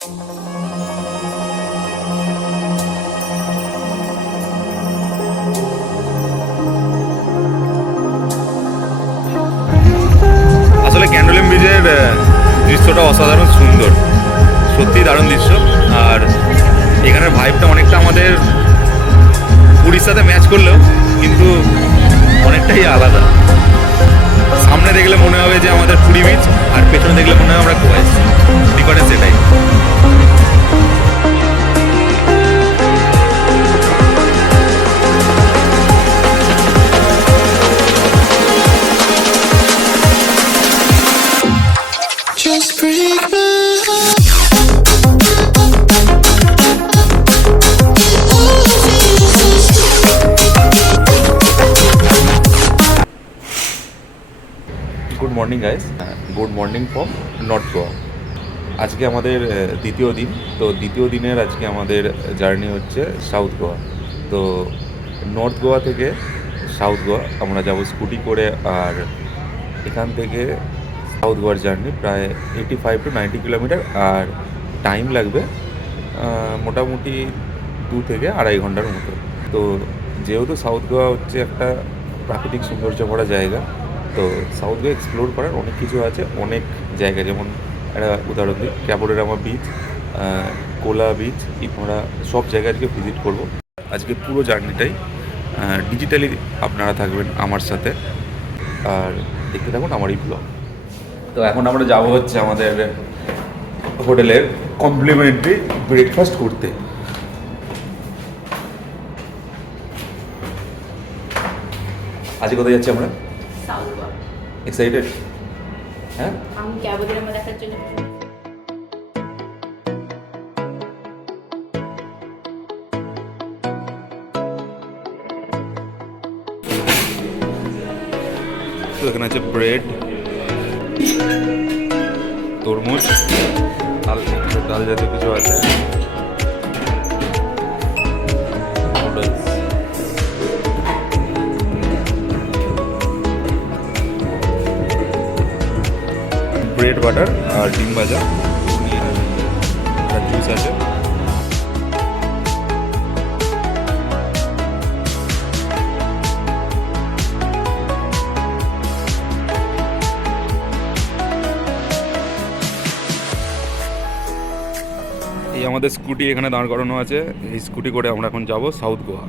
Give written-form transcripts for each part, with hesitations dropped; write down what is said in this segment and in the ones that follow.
আসলে ক্যান্ডোলিম ব্রিজের দৃশ্যটা অসাধারণ সুন্দর, সত্যিই দারুণ দৃশ্য। আর এখানের ভাইবটা অনেকটা আমাদের পুরীর সাথে ম্যাচ করলেও কিন্তু অনেকটাই আলাদা। সামনে দেখলে মনে হবে যে আমাদের পুরী বিচ, আর পেছনে দেখলে মনে হয় আমরা গোয়া এসেছি। ডিফারেন্স এটাই। Just break my heart. Good morning guys, good morning from north Goa. আজকে আমাদের দ্বিতীয় দিন। তো দ্বিতীয় দিনের আজকে আমাদের জার্নি হচ্ছে সাউথ গোয়া। তো নর্থ গোয়া থেকে সাউথ গোয়া আমরা যাব স্কুটি করে। আর এখান থেকে সাউথ গোয়ার জার্নি প্রায় 85 to 90 কিলোমিটার। আর টাইম লাগবে মোটামুটি 2 থেকে 2.5 ঘন্টার মতো। তো যেহেতু সাউথ গোয়া হচ্ছে একটা প্রাকৃতিক সৌন্দর্য ভরা জায়গা, তো সাউথ গোয়া এক্সপ্লোর করার অনেক কিছু আছে। অনেক জায়গা, যেমন একটা উদাহরণ দিই, ক্যাবোরেরামা বিচ, কোলা বিচ, আমরা সব জায়গায় আজকে ভিজিট করব। আজকে পুরো জার্নিটাই ডিজিটালি আপনারা থাকবেন আমার সাথে, আর দেখতে থাকুন আমার এই ব্লগ। তো এখন আমরা যাব হচ্ছে আমাদের হোটেলের কমপ্লিমেন্টারি ব্রেকফাস্ট করতে। আজকে কোথায় যাচ্ছি আমরা? সাউথ গোয়া। এক্সাইটেড? হ্যাঁ, আমি ক্যাবোরেরামা দেখার জন্য। তো এখানে আছে ব্রেড, তরমুজ, ডাল জাতীয় কিছু আছে, নুডলস, ব্রেড বাটার আর ডিম ভাজা, আর জুস আছে। এই আমাদের স্কুটি এখানে দাঁড় করানো আছে। এই স্কুটি করে আমরা এখন যাব সাউথ গোয়া।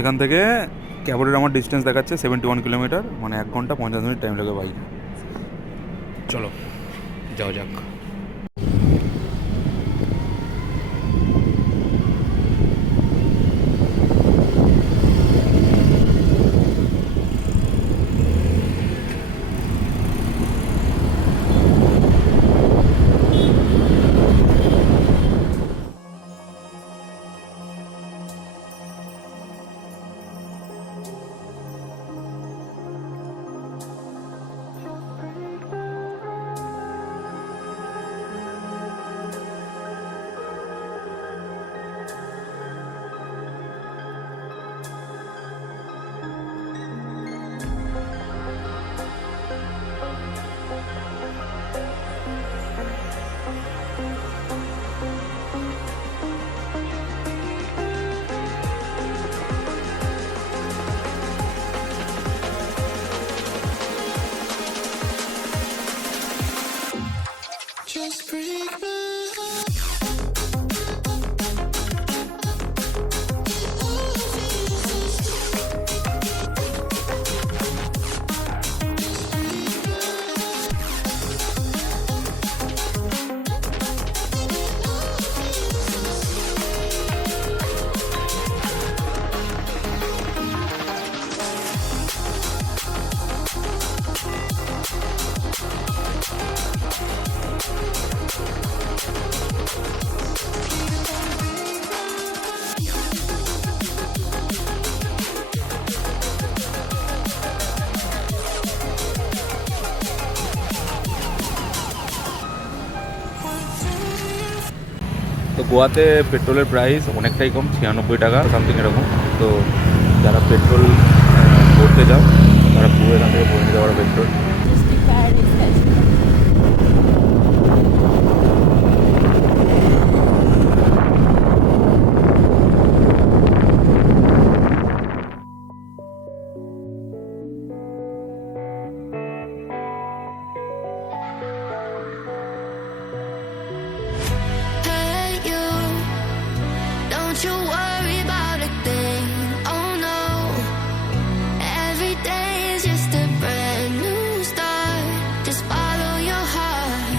এখান থেকে ক্যাবোরের আমার ডিস্টেন্স দেখাচ্ছে 71 কিলোমিটার, মানে 1 ঘন্টা 50 মিনিট টাইম লাগে বাইকে। চলো যাও যাক। তো গোয়াতে পেট্রোলের প্রাইস অনেকটাই কম, 96 টাকা সামথিং এরকম। তো যারা পেট্রোল ভরতে যাও তারা পুরো এখান থেকে ভরে নিতে পারো petrol. Hey, you, don't you worry about a thing. Oh no, every day is just a brand new start. Just follow your heart.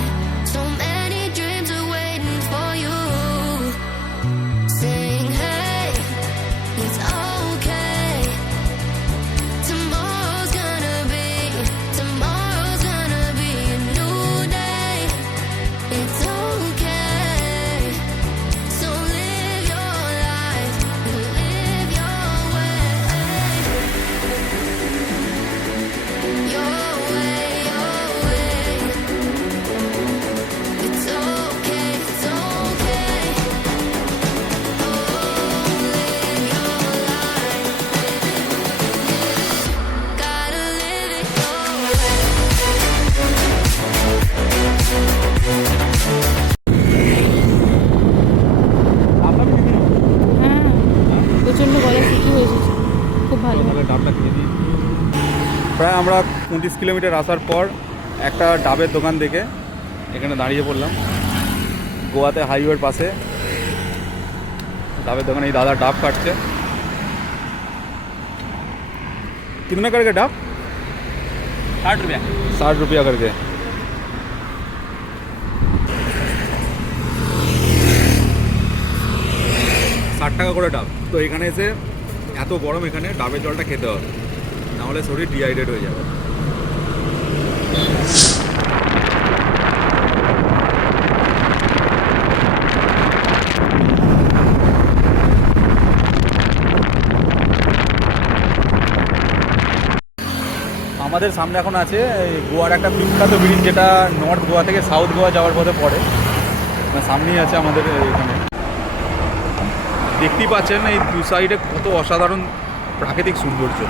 So many dreams are waiting for you. Sing, hey, it's okay. Tomorrow's gonna be a new day. It's okay. So live your life and live your way. Your way, your way. It's okay, it's okay. Oh, live your life. Gotta live it your way. হ্যাঁ, প্রচণ্ড গলা শুকি হয়েছে, খুব ভালো। প্রায় আমরা 25 kilometre আসার পর একটা ডাবের দোকান দেখে এখানে দাঁড়িয়ে পড়লাম। গোয়াতে হাইওয়ের পাশে ডাবের দোকানে এই দাদা ডাব কাটছে। कितना करके डाब? 60 रुपया। 60 रुपया करके। 60 টাকা করে ডাব। তো এখানে এসে এত গরম, এখানে ডাবের জলটা খেতে হবে, নাহলে শরীর ডিহাইড্রেট হয়ে যাবে। আমাদের সামনে এখন আছে এই গোয়ার একটা বিখ্যাত ব্রিজ, যেটা নর্থ গোয়া থেকে সাউথ গোয়া যাওয়ার পথে পড়ে। মানে সামনেই আছে আমাদের এখানে। দেখতেই পাচ্ছেন এই দু সাইডে কত অসাধারণ প্রাকৃতিক সৌন্দর্য।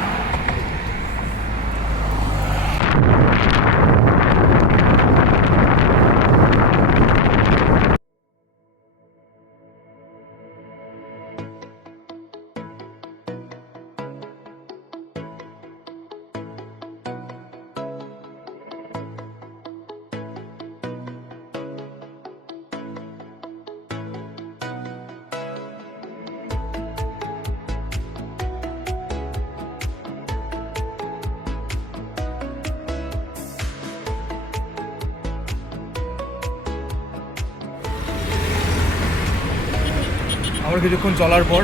আবার কিছুক্ষণ চলার পর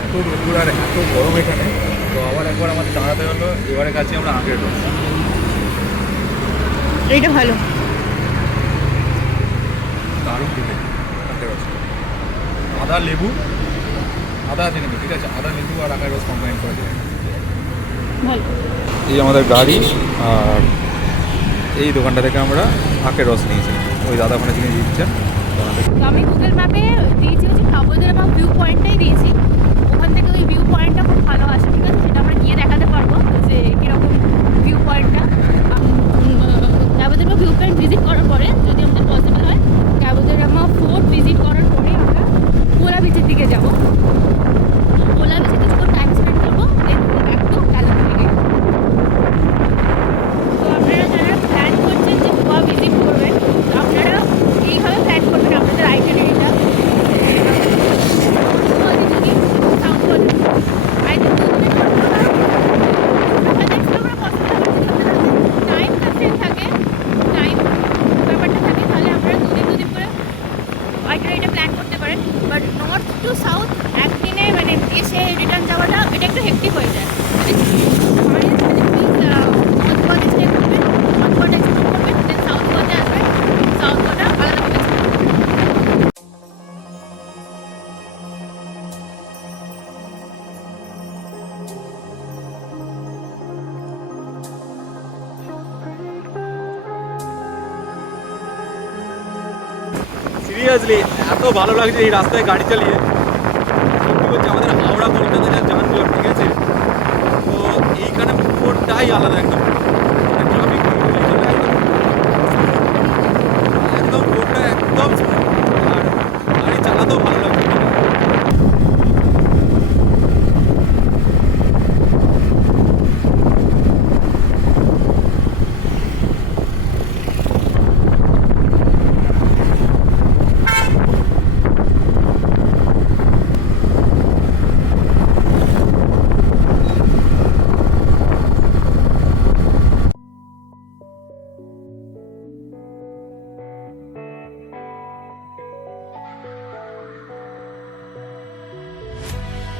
এত রোদ্দুর আর এত গরম এখানে, তো আবার একবার আমার দাঁড়াতে হলো। এবারে কাছে আমরা আখের রস, এইটা ভালো। দারুণ খেতে আখের রস। আদা লেবু, আদা আছে কিন্তু, ঠিক আছে, আদা লেবু আর আখের রস কম্বাইন করে দেবে। ভালো। এই আমাদের গাড়ি, আর এই দোকানটা থেকে আমরা আখের রস নিয়েছি। ওই দাদা ওখানে যিনি দিচ্ছেন। তো আমি গুগল ম্যাপে দিয়েছি হচ্ছে কাবোদেরামা ভিউ পয়েন্টটাই দিয়েছি। ওখান থেকে ওই ভিউ পয়েন্টটা খুব ভালো আসে, ঠিক আছে, সেটা আমরা গিয়ে দেখাতে পারবো যে কীরকম ভিউ পয়েন্টটা। কাবোদেরামা ভিউ পয়েন্ট ভিজিট করার পরে যদি আমাদের পসিবল হয়, কাবোদেরামা ফোর্ট ভিজিট করার পরে আমরা কোলা বিচের দিকে যাবো। কোলা বিচে কিছুক্ষণ টাইম স্পেন্ড করবো, দেন ব্যাক টু কালাপানিকে। তো আপনারা যারা প্ল্যান করছেন যে গোয়া ভিজিট করবেন, আপনারা এইভাবে প্ল্যান করবেন আপনাদের আইটেনারিটা। সাউথ সিরিয়াসলি এত ভালো লাগছে এই রাস্তায় গাড়ি চালিয়ে। সত্যি বলছি আমাদের হাওড়া কলকাতা যা যানজট, ঠিক আছে, তো এইখানে পুরোটাই আলাদা একদম। ট্রাফিক একদম রোডটা একদম smooth, আর গাড়ি চালাতেও ভালো লাগছে।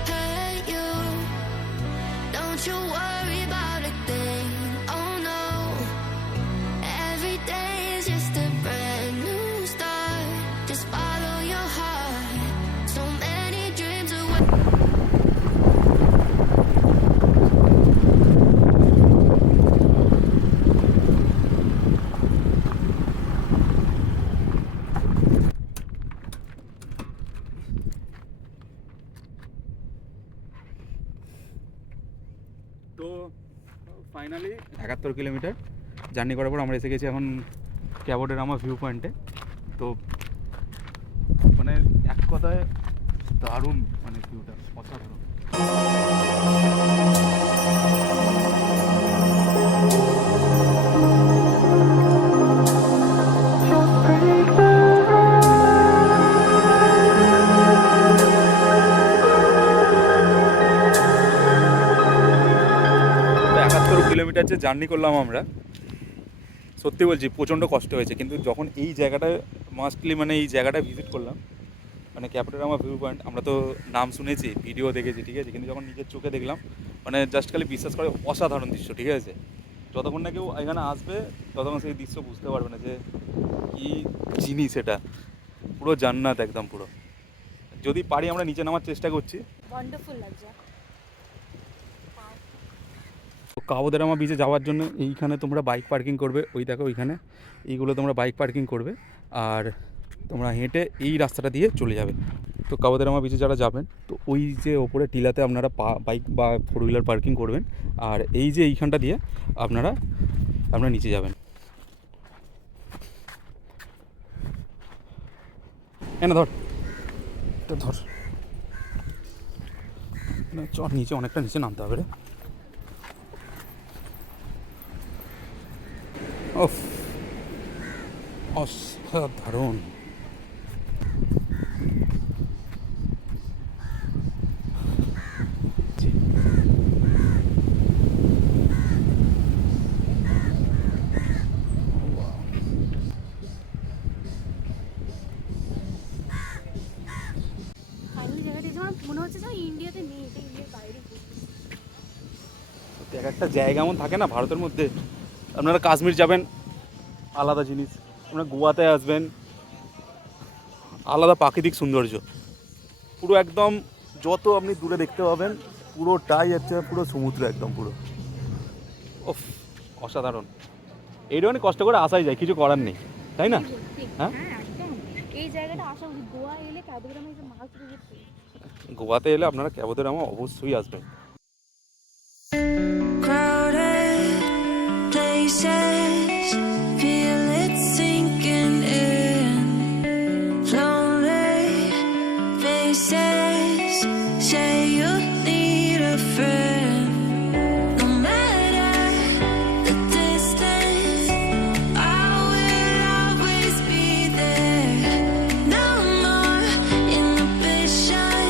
Hey you, don't you worry about a thing. Oh no, every day is just a brand new start. Just follow your heart. So many dreams away. তো ফাইনালি 71 কিলোমিটার জার্নি করার পর আমরা এসে গেছি এখন ক্যাবোডেরামা ভিউ পয়েন্টে। তো মানে এক কথায় দারুণ, মানে ভিউটা অসাধারণ। তো 71 কিলোমিটার যে জার্নি করলাম আমরা, সত্যি বলছি প্রচণ্ড কষ্ট হয়েছে, কিন্তু যখন এই জায়গাটায় মাস্টলি মানে এই জায়গাটা ভিজিট করলাম, মানে ক্যাবোডেরামা ভিউ পয়েন্ট, আমরা তো নাম শুনেছি, ভিডিও দেখেছি, ঠিক আছে, কিন্তু যখন নিজের চোখে দেখলাম মানে জাস্ট খালি বিশ্বাস করে অসাধারণ দৃশ্য, ঠিক আছে। যতক্ষণ না কেউ এখানে আসবে ততক্ষণ সেই দৃশ্য বুঝতে পারবে না যে কী জিনিস এটা, পুরো জান্নাত একদম পুরো। যদি পারি আমরা নিচে নামার চেষ্টা করছি। ওয়ান্ডারফুল লাগছে। কাবোদেরামা বিচে যাওয়ার জন্য এইখানে তোমরা বাইক পার্কিং করবে, ওই দেখো ওইখানে এইগুলো তোমরা বাইক পার্কিং করবে, আর তোমরা হেঁটে এই রাস্তাটা দিয়ে চলে যাবে। তো কাবোদেরামা বিচে যারা যাবেন, তো ওই যে ওপরে টিলাতে আপনারা বাইক বা 4 হুইলার পার্কিং করবেন, আর এই যে এইখানটা দিয়ে আপনারা নিচে যাবেন। না ধর, এটা ধর না, চল নিচে, অনেকটা নিচে নামতে হবে রে। ওফ, অসাধারণ। ফাইনালি জায়গাটা যেমন মনে হচ্ছে যে ইন্ডিয়াতে নেই, এটা ইন্ডিয়ার বাইরে। এক একটা জায়গা এমন থাকে না ভারতের মধ্যে, আপনারা কাশ্মীর যাবেন আলাদা জিনিস, আপনারা গোয়াতে আসবেন আলাদা প্রাকৃতিক সৌন্দর্য, পুরো একদম যত আপনি দূরে দেখতে পাবেন পুরোটাই হচ্ছে পুরো সমুদ্র একদম পুরো। ওফ, অসাধারণ। এইটা অনেক কষ্ট করে আসাই যায়, কিছু করার নেই, তাই না? হ্যাঁ, একদম এই জায়গাটা আসা উচিত। গোয়া এলে কাবোদেরামা এসে মাছ ধরে যেতে। গোয়াতে এলে আপনারা ক্যাবোদেরামা অবশ্যই আসবেন। Crowded places, feel it sinking in. Lonely faces, say you need a friend. No matter the distance, I will always be there. No more inhibition,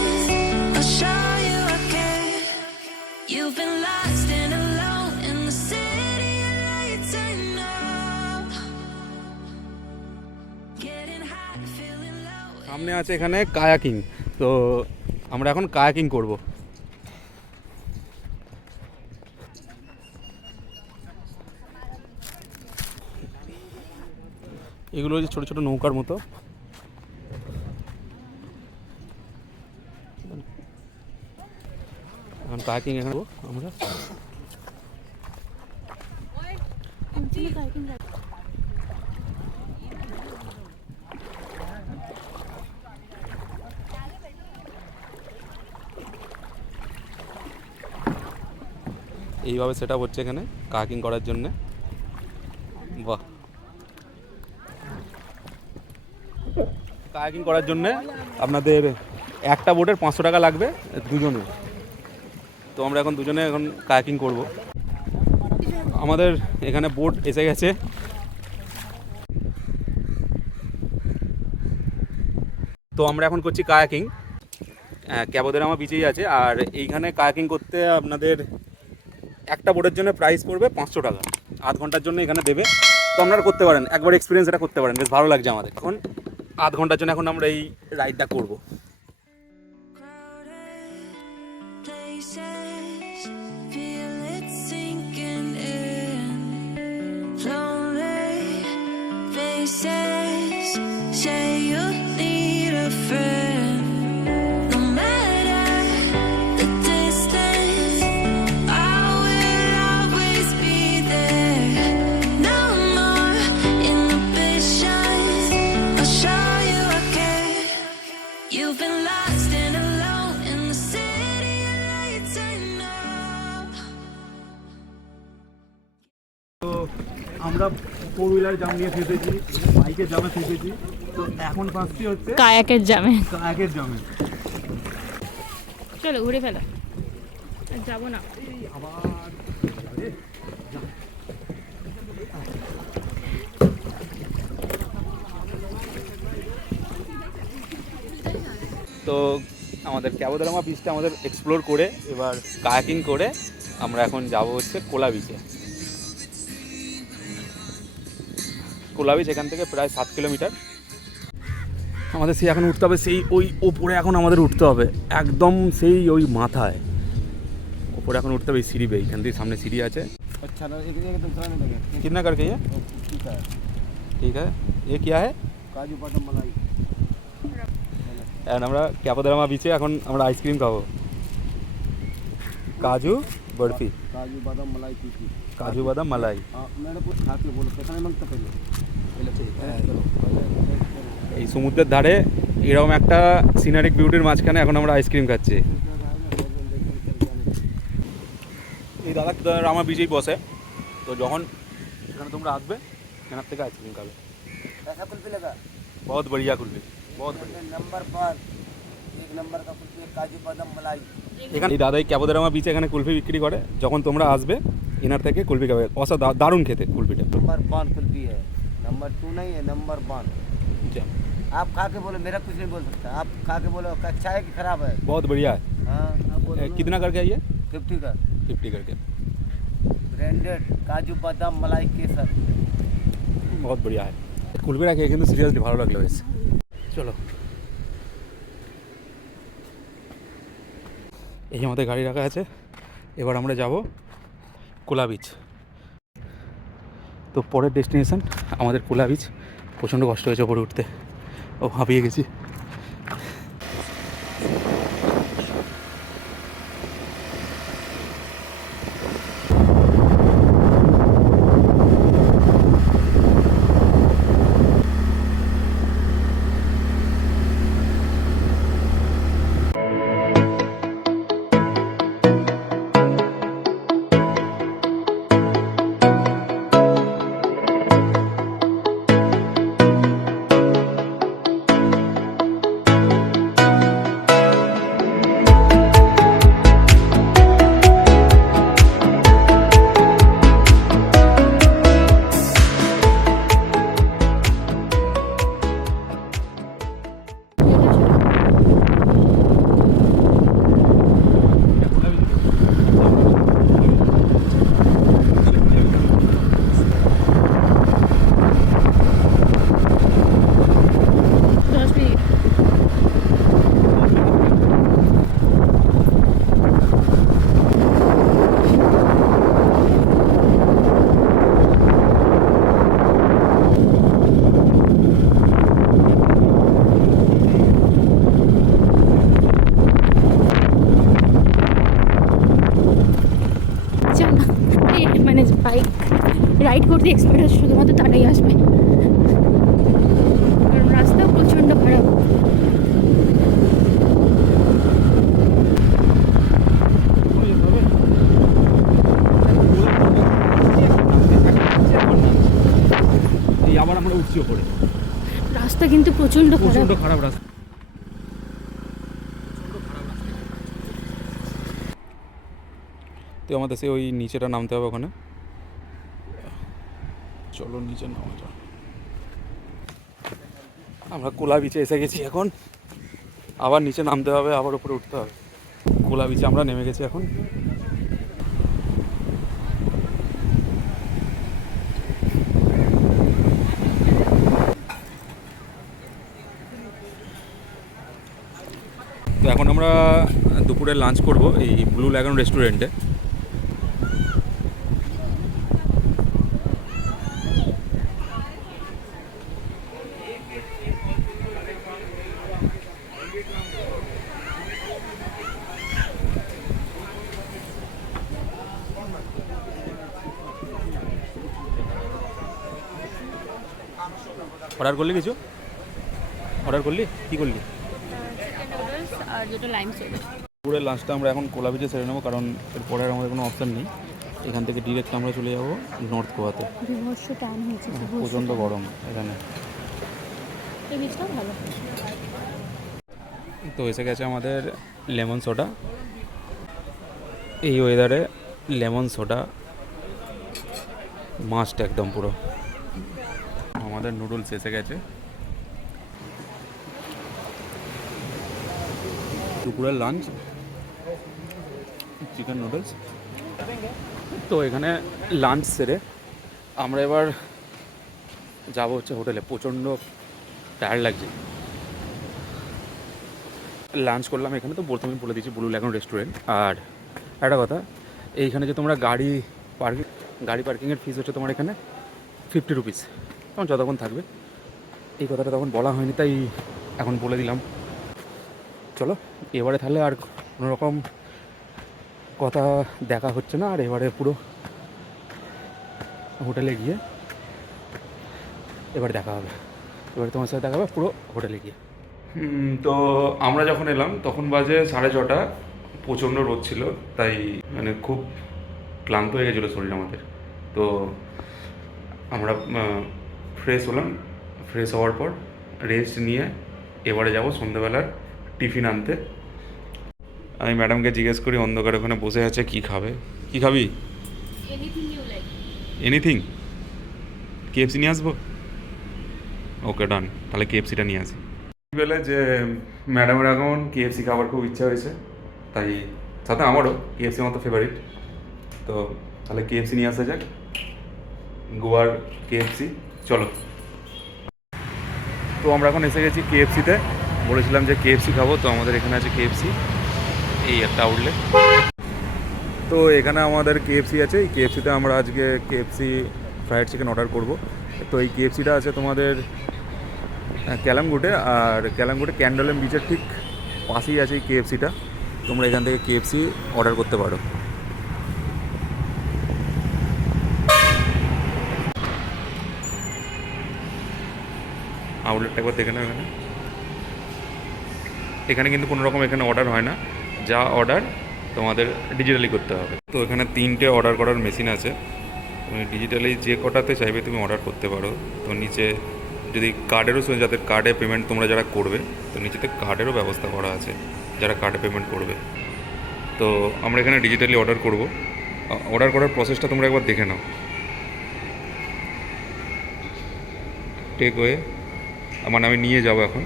I'll show you again. You've been lost and alone in the city of lights, I know. Getting high, feeling low. সামনে আছে এখানে kayaking, তো আমরা এখন kayaking করব। এগুলো হচ্ছে ছোটো ছোটো নৌকার মতো। এখন কায়াকিং এখানে আমরা এইভাবে সেট আপ হচ্ছে এখানে কায়াকিং করার জন্যে। বাহ, কায়াকিং করার জন্যে আপনাদের একটা বোটের 500 টাকা লাগবে দুজনে। তো আমরা এখন দুজনে এখন কায়াকিং করব। আমাদের এখানে বোট এসে গেছে। তো আমরা এখন করছি কায়াকিং, ক্যাবোদেরামা বিচেই আছে। আর এইখানে কায়াকিং করতে আপনাদের একটা বোটের জন্য প্রাইস পড়বে 500 টাকা, আধ ঘন্টার জন্য এখানে দেবে। তো আপনারা করতে পারেন, একবার এক্সপিরিয়েন্স এটা করতে পারেন, বেশ ভালো লাগছে আমাদের। এখন আধ ঘন্টার জন্য এখন আমরা এই রাইডটা করব। Places, feel it sinking in. Lonely faces, say you need a friend. No matter the distance, I will always be there. No more inhibitions, I'll show you I care. You've been lost and alone in the city of lights, I know. তো আমরা 4 wheeler জাম নিয়ে ফেসেছি, বাইকের জামে ফেসেছি। তো এখন ফার্স্টটি হচ্ছে কায়াকের জামে। কায়াকের জামে। চলো ঘুরে ফেলো, আর যাবো না। তো আমাদের ক্যাবোদারামা বিচটা আমাদের এক্সপ্লোর করে এবার কায়াকিং করে আমরা এখন যাব হচ্ছে কোলা বিচে। কোলা বিচ এখান থেকে প্রায় 7 কিলোমিটার। আমাদের সেই এখন উঠতে হবে, সেই ওই ওপরে এখন আমাদের উঠতে হবে, একদম সেই ওই মাথায় ওপরে এখন উঠতে হবে। এই সিঁড়ি বেয়ে, এখান থেকে সামনে সিঁড়ি আছে। अच्छा ना एकदम चलाने लगे। कितना करके ये? ठीक है। ঠিক আছে, এ क्या है? काजू बादाम मलाई। এখন আমরা ক্যাবোদারামা বিচে এখন আমরা আইসক্রিম খাবো, কাজু বরফি, काजू बादाम मलाई पीती। কাজু বাদাম মালাই। हाँ मैंने कुछ खा के बोलो पैसा नहीं मांगता पहले। पहले ठीक है चलो। এই সমুদ্রের ধারে এরকম একটা সিনারিক বিউটির মাঝখানে এখন আমরা আইসক্রিম খাচ্ছি। এই দাদা আমার বিচেই বসে। তো যখন এখানে তোমরা আসবে এখান থেকে আইসক্রিম খাবে। पैसा कुल्फी लगा। বহুত বড়িয়া কুলফি, বহুত বড়িয়া। नंबर पर 1 नंबर का कुल्फी काजू बादाम मलाई। এখানে এই দাদাই ক্যাবোদারামা বিচে এখানে কুলফি বিক্রি করে। যখন তোমরা আসবে এনার থেকে কুলফি খাবে, দারুণ খেতে কুলফিটা। नंबर 1 कुल्फी है, नंबर 2 नहीं है, नंबर 1। आप खा के बोलो, मेरा कुछ नहीं बोल सकता। आप खा के बोलो अच्छा है कि खराब है। बहुत बढ़िया है। हाँ आप बोलो ना। कितना करके आइए? 50 का 50 करके। ब्रांडेड काजू बादाम मलाई केसर। बहुत बढ़िया है। কুলফিটা খেয়ে কিন্তু সিরিয়াসলি ভালো লাগলো বেশ। চলো, এই আমাদের গাড়ি রাখা আছে, এবার আমরা যাব কোলা বিচ। তো পরের ডেস্টিনেশন আমাদের কোলা বিচ। প্রচণ্ড কষ্ট হয়েছে ওপরে উঠতে, ও হাঁপিয়ে গেছি। মানে বাইক রাইড করতে এক্সপিরিয়েন্স শুধুমাত্র তারাই আসবে, কারণ রাস্তা প্রচণ্ড খারাপ। উঠছি ওপরে, রাস্তা কিন্তু প্রচণ্ড খারাপ। প্রচণ্ড খারাপ রাস্তা। তো আমাদের সে ওই নিচেটা নামতে হবে ওখানে। চলো নিচে নামা যাক। আমরা কোলা বিচে এসে গেছি এখন, আবার নিচে নামতে হবে, আবার উপরে উঠতে হবে। কোলা বিচে আমরা নেমে গেছি এখন। তো এখন আমরা দুপুরে লাঞ্চ করব এই ব্লু ল্যাগন রেস্টুরেন্টে। অর্ডার করলি কিছু? অর্ডার করলি? কী করলি? চিকেন নুডলস আর দুটো লাইম সোডা। পুরো লাঞ্চটা আমরা এখন কোলা বিচে সেরে নেবো, কারণ এরপরে আর আমাদের কোনো অপশান নেই। এখান থেকে ডিরেক্ট আমরা চলে যাবো নর্থ গোয়াতে। বিভৎস টান হয়েছে, প্রচণ্ড গরম এখানে। এই বীজটাও ভালো। তো এসে গেছে আমাদের লেমন সোডা। এই ওয়েদারে লেমন সোডা মাস্ট একদম পুরো। আমাদের নুডলস এসে গেছে। দুপুরের লাঞ্চ চিকেন নুডলস। তো এখানে লাঞ্চ সেরে আমরা এবার যাব হচ্ছে হোটেলে। প্রচণ্ড টায়ার্ড লাগছে। লাঞ্চ করলাম এখানে, তো প্রথমেই বলে দিচ্ছি ব্লু ল্যাগন রেস্টুরেন্ট। আর একটা কথা, এইখানে যে তোমরা গাড়ি পার্কিংয়ের ফিস হচ্ছে তোমার এখানে 50 রুপিস, তখন যতক্ষণ থাকবে। এই কথাটা তখন বলা হয়নি, তাই এখন বলে দিলাম। চলো এবারে তাহলে আর কোনো রকম কথা দেখা হচ্ছে না, আর এবারে পুরো হোটেলে গিয়ে এবার দেখা হবে। এবারে তোমার সাথে দেখা হবে পুরো হোটেলে গিয়ে। তো আমরা যখন এলাম তখন বাজে 6:30। প্রচণ্ড রোদ ছিল, তাই মানে খুব ক্লান্ত হয়ে গেছিলো শরীর আমাদের। তো আমরা ফ্রেশ হলাম। ফ্রেশ হওয়ার পর রেস্ট নিয়ে এবারে যাব সন্ধ্যেবেলার টিফিন আনতে। আমি ম্যাডামকে জিজ্ঞেস করি অন্ধকার ওখানে বসে আছে, কি খাবে? কি খাবি? Anything you like. Anything? KFC নিয়ে আসবো? ওকে ডান, তাহলে কেএফসিটা নিয়ে আসি। বেলা যে ম্যাডামের এখন কেএফসি খাবার খুব ইচ্ছা হয়েছে, তাই সাথে আমারও কেএফসি আমার তো ফেভারিট। তো তাহলে কেএফসি নিয়ে আসা যাক, গোয়ার কেএফসি। চলো। তো আমরা এখন এসে গেছি কেএফসিতে। বলেছিলাম যে কেএফসি খাবো, তো আমাদের এখানে আছে কেএফসি, এই একটা আউটলেট। তো এখানে আমাদের কেএফসি আছে। এই কেএফসিতে আমরা আজকে কেএফসি ফ্রাইড চিকেন অর্ডার করব। তো এই কেএফসিটা আছে তোমাদের ক্যালামগুটে, আর ক্যালামগুটে ক্যান্ডোলেম বিচের ঠিক পাশেই আছে এই কেএফসিটা। তোমরা এখান থেকে কেএফসি অর্ডার করতে পারো। আউটলেটটা একবার দেখে নাও। এখানে কিন্তু কোনো রকম এখানে অর্ডার হয় না, যা অর্ডার তোমাদের ডিজিটালি করতে হবে। তো এখানে 3টে অর্ডার করার মেশিন আছে। তুমি ডিজিটালি যে কটাতে চাইবে তুমি অর্ডার করতে পারো। তো নিচে যদি কার্ডেরও, যাদের কার্ডে পেমেন্ট তোমরা যারা করবে, তো নিচেতে কার্ডেরও ব্যবস্থা করা আছে যারা কার্ডে পেমেন্ট করবে। তো আমরা এখানে ডিজিটালি অর্ডার করব। অর্ডার করার প্রসেসটা তোমরা একবার দেখে নাও। টেক ওয়ে, মানে আমি নিয়ে যাবো এখন,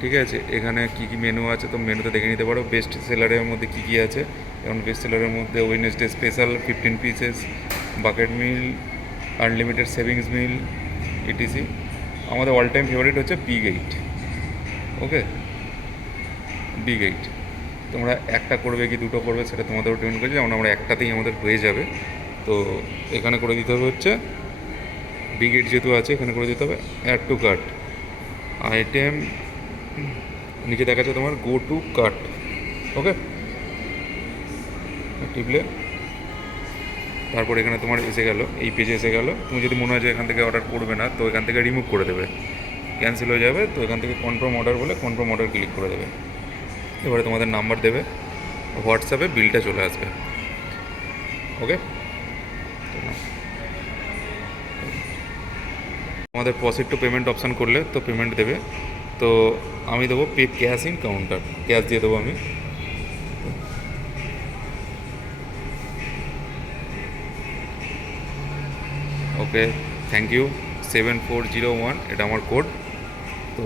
ঠিক আছে। এখানে কী কী মেনু আছে তো মেনুতে দেখে নিতে পারো। বেস্ট সেলারের মধ্যে কী কী আছে, যেমন বেস্ট সেলারের মধ্যে ওয়েডনেসডে স্পেশাল 15 পিসেস, বাকেট মিল, আনলিমিটেড সেভিংস মিল, ইটিসি। আমাদের অল টাইম ফেভারিট হচ্ছে বিগ 8। ওকে, বিগ 8। তোমরা একটা করবে কি দুটো করবে সেটা তোমাদের ডিপেন্ড করছে, যেমন আমরা একটাতেই আমাদের হয়ে যাবে। তো এখানে করে দিতে হবে হচ্ছে বিগ 8 যেহেতু আছে, এখানে করে দিতে হবে অ্যাড টু কার্ট আইটেম। নিচে দেখা যাচ্ছে তোমার গো টু কার্ট। ওকে, টিপলে তারপর এখানে তোমার এসে গেল, এই পেজে এসে গেল। তুমি যদি মনে হয় যে এখান থেকে অর্ডার করবে না, তো এখান থেকে রিমুভ করে দেবে, ক্যান্সেল হয়ে যাবে। তো এখান থেকে কনফার্ম অর্ডার বলে কনফার্ম অর্ডার ক্লিক করে দেবে। এবারে তোমাদের নাম্বার দেবে, হোয়াটসঅ্যাপে বিলটা চলে আসবে। ওকে। আমাদের প্রসিড টু পেমেন্ট অপশান করলে তো পেমেন্ট দেবে, তো আমি দেবো pay cash in counter, cash দিয়ে দেবো আমি। ওকে, থ্যাংক ইউ। 7401 এটা আমার কোড, তো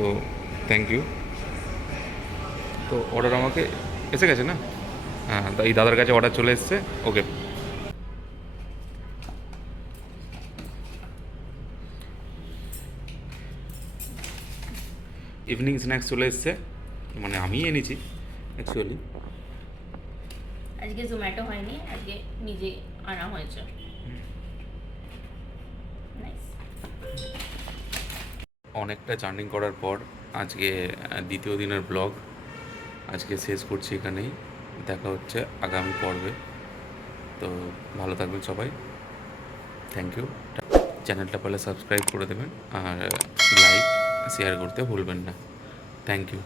থ্যাংক ইউ। তো অর্ডার আমাকে এসে গেছে না? হ্যাঁ, এই দাদার কাছে অর্ডার চলে এসছে। ওকে, ইভিনিং স্ন্যাক্স চলে এসছে, মানে আমিই এনেছি অ্যাকচুয়ালি। আজকে জোম্যাটো হয়নি, আজকে নিজে আনা হয়েছে। নাইস। অনেকটা জার্নি করার পর আজকে দ্বিতীয় দিনের ব্লগ আজকে শেষ করছি এখানেই। দেখা হচ্ছে আগামী পর্বে। তো ভালো থাকবেন সবাই, থ্যাংক ইউ। চ্যানেলটা পারলে সাবস্ক্রাইব করে দেবেন আর লাইক শেয়ার করতে ভুলবেন না। Thank you.